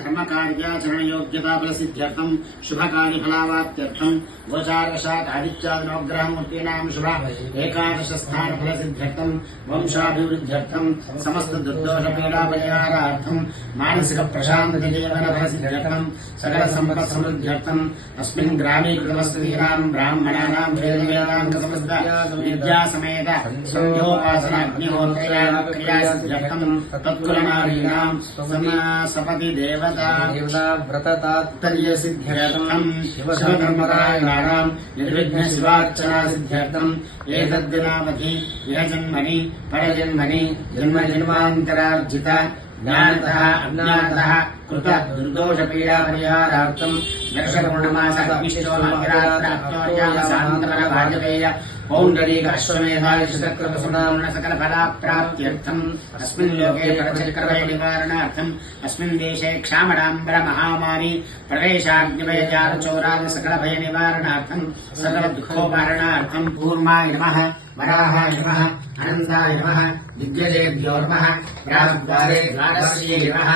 धर्मकार्याचरणयोग्यता फलसिद्ध्यर्थं शुभकार्यफलावाप्त्यर्थं गोचारशाखादित्यादिनवग्रहमूर्तीनां शुभ एकादशस्थान फलसिद्ध्यर्थं वंशाभिवृद्ध्यर्थं समस्त दुर्दोषपीडापरिहारार्थं मानसिक प्रशान्तजीवन फलसिद्ध्यर्थं सकल सम्पत् समृद्ध्यर्थं अस्मिन् ग्रामे कृतमस्तीनां ब्राह्मणानां वेदान्तसमस्त विद्या समेत संयोपासना अग्निहोत्रयासिद्ध्यर्थं तत्कुलनारीणां सपति देवता व्रततात्पर्यसिद्ध्यर्थं शिवधर्मरायणानां निर्विघ्न शिवार्चना सिद्ध्यर्थम् एतद्दिनावधि इह जन्मनि परजन्मनि जन्मजन्मान्तरार्जित ज्ञानतः अज्ञानतः कृत दुर्दोषपीडा परिहारार्थं दर्शनपूर्णमासरात्रवाजपेय पौण्डरीक अश्वमेधाय शतक्रमसुनाम्न सकल फलाप्राप्त्यर्थम् अस्मिन् लोके परचक्रभय निवारणार्थम् अस्मिन् देशे क्षामडाम्बर महामारी प्रवेशाग्निभयजालचौरादि सकल भय निवारणार्थम् सकल दुःखोपहरणार्थम् कूर्माय नमः वराहाय नमः अनन्ताय नमः दिग्गजेभ्यो नमः प्राग्द्वारे द्वादश्यै नमः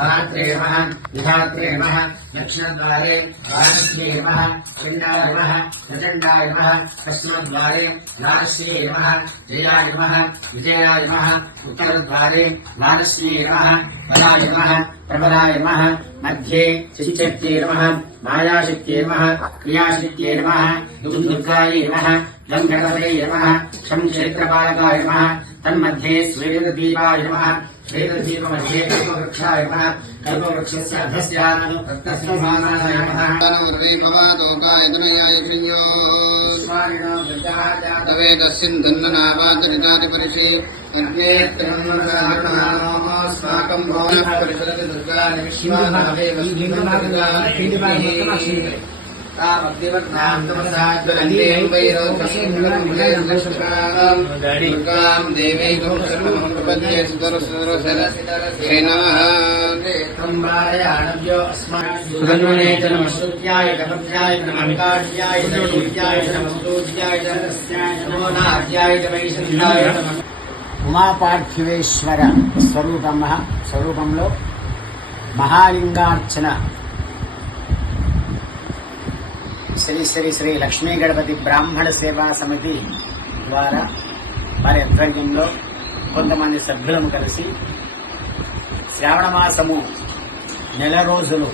धात्रे नमः विधात्रे नमः दक्षिणद्वारे द्वादश्यै नमः चण्डाय नमः प्रचण्डाय नमः पश्चिमद्वारे द्वादश्यै नमः जयाय नमः विजयाय नमः उत्तरद्वारे द्वादश्यै नमः बलाय नमः प्रबलाय नमः मध्ये शक्त्यै नमः मायाशक्त्यै नमः क्रियाशक्त्यै नमः दुर्गायै नमः गङ्गणपतये नमः क्षं क्षेत्रपालकाय नमः तन्मध्ये श्वेतदीपाय नमः श्वेतदीपमध्ये कल्पवृक्षाय नमः कल्पवृक्षस्य अधस्याननु तत्तस्मानाय नमः भवातोकाय दुनयाय कृण्यो स्वामिनो दुर्गाजातवेदस्सिन्धन्ननावाचरितादिपरिषे अस्माकं भवनः परिसरति दुर्गानि विश्वानादेव दुर्गां देवैकं सर्वं प्रपद्ये सुदर्शनरसरे नमः त्र्यम्बाय सुगन्वने च नमस्तुत्याय कपत्याय नमकार्याय नमोद्याय नमोदोज्याय नमस्याय नमो नाद्याय वैष्णवाय ఉమాపార్థివేశ్వర స్వరూపంలో మహాలింగార్చన శ్రీ శ్రీ శ్రీ లక్ష్మీ గణపతి బ్రాహ్మణ సేవా సమితి ద్వారా వారి ఆధ్వర్యంలో కొంతమంది సభ్యులను కలిసి శ్రావణ మాసము నెల రోజులు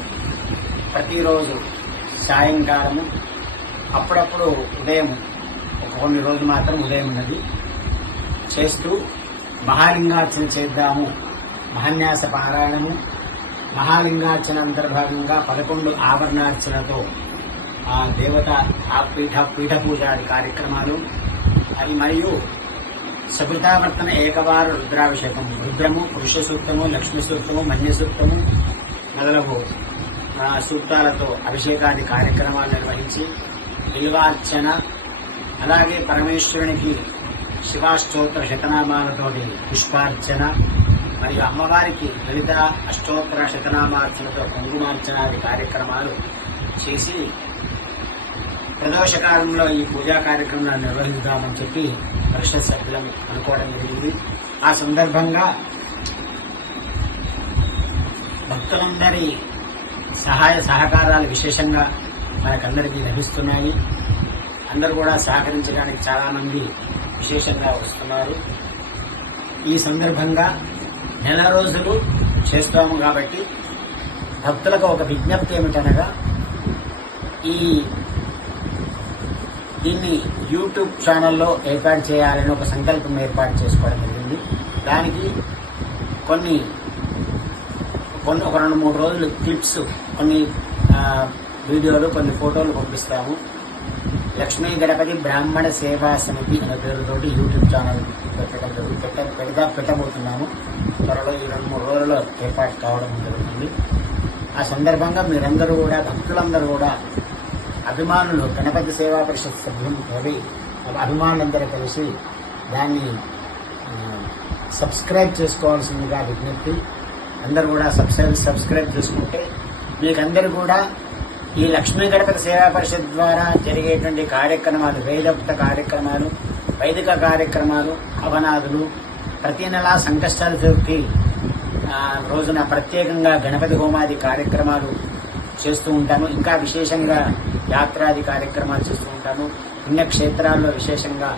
ప్రతిరోజు సాయంకాలము అప్పుడప్పుడు ఉదయం కొన్ని రోజులు మాత్రం ఉదయం ఉన్నది చేస్తూ మహాలింగార్చన చేద్దాము. మహాన్యాస పారాయణము, మహాలింగార్చన అంతర్భాగంగా 11 ఆభరణార్చనతో ఆ దేవత ఆ పీఠ పూజాది కార్యక్రమాలు అది మరియు సకృతావర్తన ఏకవార రుద్రాభిషేకం, రుద్రము, పురుష సూక్తము, లక్ష్మీ సూక్తము, మన్య సూక్తము మొదలగు సూక్తాలతో అభిషేకాది కార్యక్రమాలు నిర్వహించి బిల్వార్చన, అలాగే పరమేశ్వరునికి శివాష్టోత్తర శతనామాలతోటి పుష్పార్చన మరియు అమ్మవారికి లలిత అష్టోత్తర శతనామార్చనతో కుంకుమార్చనాది కార్యక్రమాలు చేసి ప్రదోషకాలంలో ఈ పూజా కార్యక్రమాలను నిర్వహిద్దామని చెప్పి పరిషత్ సభ్యులం అనుకోవడం జరిగింది. ఆ సందర్భంగా భక్తులందరి సహాయ సహకారాలు విశేషంగా మనకందరికీ లభిస్తున్నాయి. అందరూ కూడా సహకరించడానికి చాలా మంది విశేషంగా వస్తున్నారు. ఈ సందర్భంగా నెల రోజులు చేస్తాము కాబట్టి భక్తులకు ఒక విజ్ఞప్తి ఏమిటనగా దీన్ని యూట్యూబ్ ఛానల్లో ఏర్పాటు చేయాలని ఒక సంకల్పం ఏర్పాటు చేసుకోవడం జరిగింది. దానికి కొన్ని ఒక 2-3 రోజులు క్లిప్స్, కొన్ని వీడియోలు, కొన్ని ఫోటోలు పంపిస్తాము. లక్ష్మీ గణపతి బ్రాహ్మణ సేవా సమితి అనే పేరుతోటి యూట్యూబ్ ఛానల్ పెట్టబోతున్నాము. త్వరలో ఈ 2-3 రోజుల్లో ఏర్పాటు కావడం జరుగుతుంది. ఆ సందర్భంగా మీరందరూ కూడా, భక్తులందరూ కూడా, అభిమానులు, గణపతి సేవా పరిషత్ సభ్యులు అభిమానులందరూ కలిసి దాన్ని సబ్స్క్రైబ్ చేసుకోవాల్సిందిగా విజ్ఞప్తి. అందరూ కూడా సబ్స్క్రైబ్ చేసుకుంటే మీకందరూ కూడా ఈ లక్ష్మీ గణపతి సేవా పరిషత్ ద్వారా జరిగేటువంటి కార్యక్రమాలు, వేదోక్త కార్యక్రమాలు, వైదిక కార్యక్రమాలు, హవనాదులు, ప్రతి నెలా సంకష్టాలతోటి రోజున ప్రత్యేకంగా గణపతి హోమాది కార్యక్రమాలు చేస్తూ ఉంటాను. ఇంకా విశేషంగా యాత్రాది కార్యక్రమాలు చేస్తూ ఉంటాను. పుణ్యక్షేత్రాల్లో విశేషంగా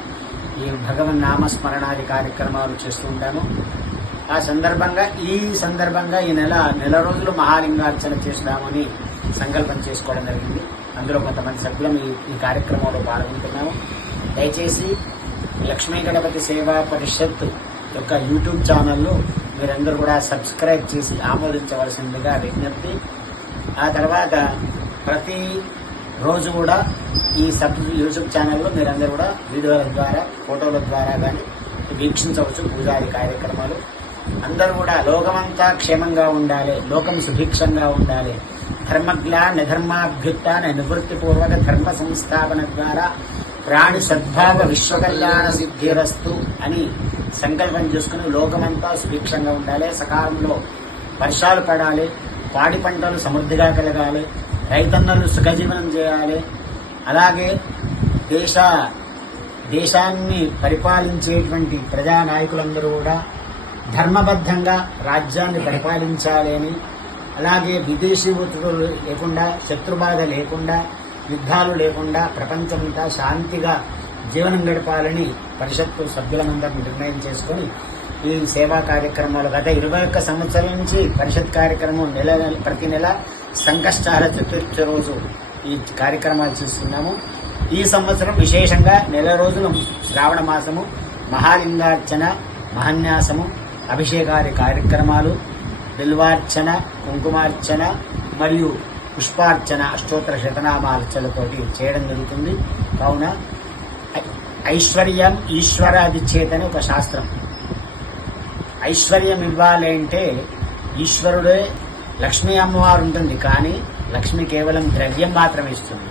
ఈ భగవన్ నామస్మరణాది కార్యక్రమాలు చేస్తూ ఉంటాను. ఈ సందర్భంగా ఈ నెల రోజులు మహాలింగార్చన చేస్తామని సంకల్పం చేసుకోవడం జరిగింది. అందులో కొంతమంది సభ్యులం ఈ కార్యక్రమంలో పాల్గొంటున్నాము. దయచేసి లక్ష్మీ గణపతి సేవా పరిషత్ యొక్క యూట్యూబ్ ఛానల్ను మీరందరూ కూడా సబ్స్క్రైబ్ చేసి ఆమోదించవలసిందిగా విజ్ఞప్తి. ఆ తర్వాత ప్రతి రోజు కూడా ఈ యూట్యూబ్ ఛానల్లో మీరందరూ కూడా వీడియోల ద్వారా ఫోటోల ద్వారా కానీ వీక్షించవచ్చు పూజాది కార్యక్రమాలు. అందరూ కూడా లోకమంతా క్షేమంగా ఉండాలి, లోకం సుభిక్షంగా ఉండాలి, ధర్మగ్లానిధర్మాభ్యుత్థాన నివృత్తిపూర్వక ధర్మ సంస్థాపన ద్వారా ప్రాణి సద్భావ విశ్వకళ్యాణ సిద్ధిరస్తు అని సంకల్పం చేసుకుని లోకమంతా సుభిక్షంగా ఉండాలి, సకాలంలో వర్షాలు పడాలి, పాడి పంటలు సమృద్ధిగా కలగాలి, రైతన్నలు సుఖజీవనం చేయాలి. అలాగే దేశాన్ని పరిపాలించేటువంటి ప్రజానాయకులందరూ కూడా ధర్మబద్ధంగా రాజ్యాన్ని పరిపాలించాలి అని, అలాగే విదేశీ ఒత్తిడులు లేకుండా, శత్రుబాధ లేకుండా, యుద్ధాలు లేకుండా ప్రపంచమంతా శాంతిగా జీవనం గడపాలని పరిషత్తు సభ్యులందరినీ నిర్ణయం చేసుకుని ఈ సేవా కార్యక్రమాలు గత 21 సంవత్సరాల నుంచి పరిషత్ కార్యక్రమం ప్రతి నెల సంకష్టాల చతుర్థి రోజు ఈ కార్యక్రమాలు చేస్తున్నాము. ఈ సంవత్సరం విశేషంగా నెల రోజులు శ్రావణ మాసము మహాలింగార్చన, మహాన్యాసము, అభిషేకాది కార్యక్రమాలు, బిల్వార్చన, కుంకుమార్చన మరియు పుష్పార్చన, అష్టోత్తర శతనామార్చనతోటి చేయడం జరుగుతుంది. కావున ఐశ్వర్యం ఈశ్వరాదిచ్చేతని ఒక శాస్త్రం. ఐశ్వర్యం ఇవ్వాలి అంటే ఈశ్వరుడే, లక్ష్మీ అమ్మవారు ఉంటుంది, కానీ లక్ష్మి కేవలం ద్రవ్యం మాత్రమే ఇస్తుంది,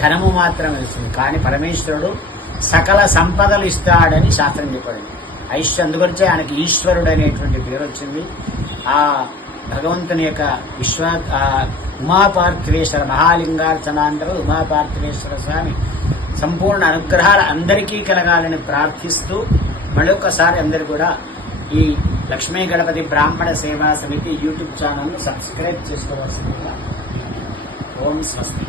ధనము మాత్రమే ఇస్తుంది. కానీ పరమేశ్వరుడు సకల సంపదలు ఇస్తాడని శాస్త్రం చెప్పబడింది. అందుగురించే ఆయనకి ఈశ్వరుడు అనేటువంటి పేరు వచ్చింది. ఆ భగవంతుని యొక్క ఉమాపార్థివేశ్వర మహాలింగార్చన అంటారు. ఉమాపార్థివేశ్వర స్వామి సంపూర్ణ అనుగ్రహాలు అందరికీ కలగాలని ప్రార్థిస్తూ మరొకసారి అందరు కూడా ఈ లక్ష్మీ గణపతి బ్రాహ్మణ సేవా సమితి యూట్యూబ్ ఛానల్ను సబ్స్క్రైబ్ చేసుకోవాల్సిందిగా. ఓం స్వస్తి.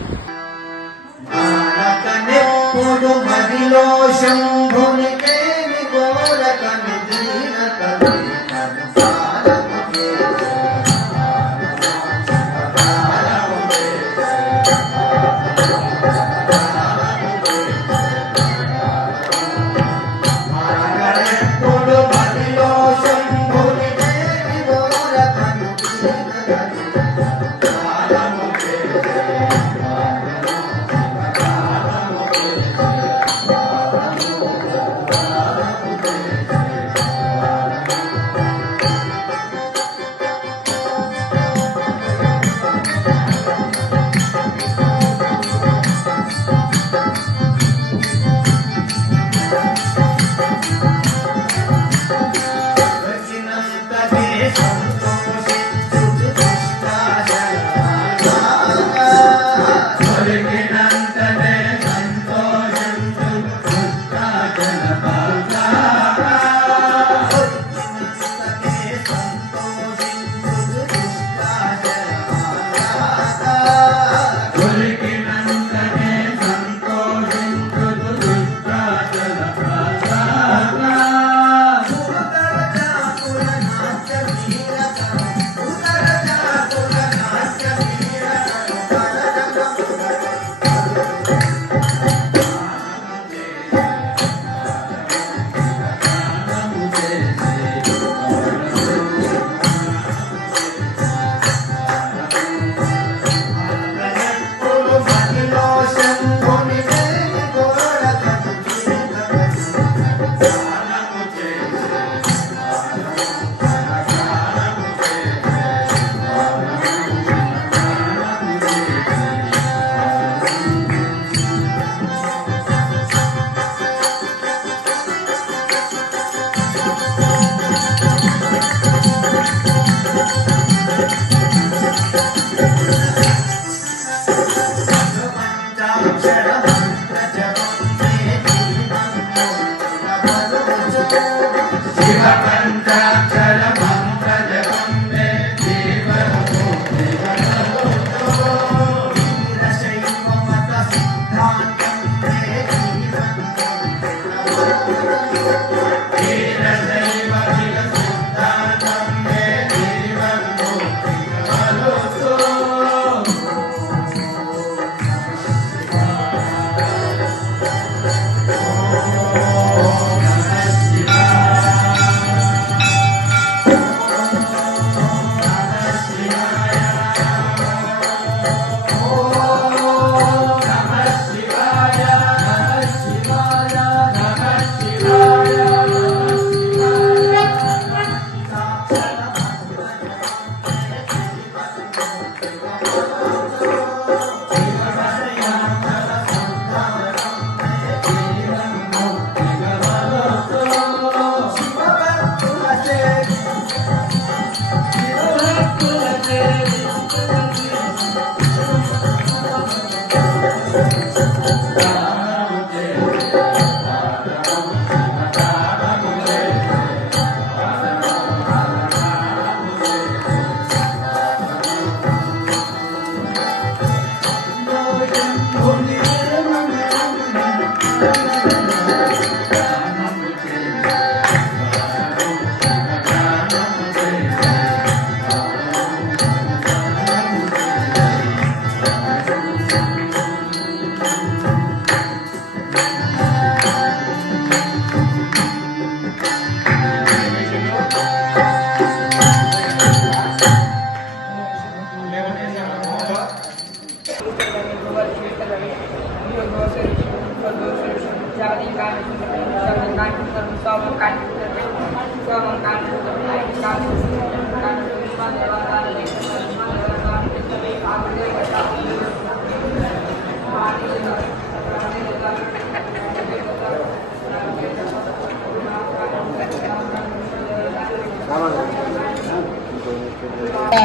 పంచాక్షర మంత్ర జపం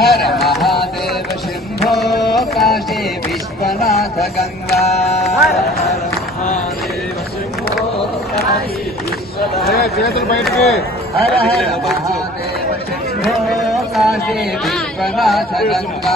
हर महादेव शंभो काशी विश्वनाथ गंगा हर महादेव शंभो काशी विश्वनाथ हर हर महादेव शंभो काशी विश्वनाथ गंगा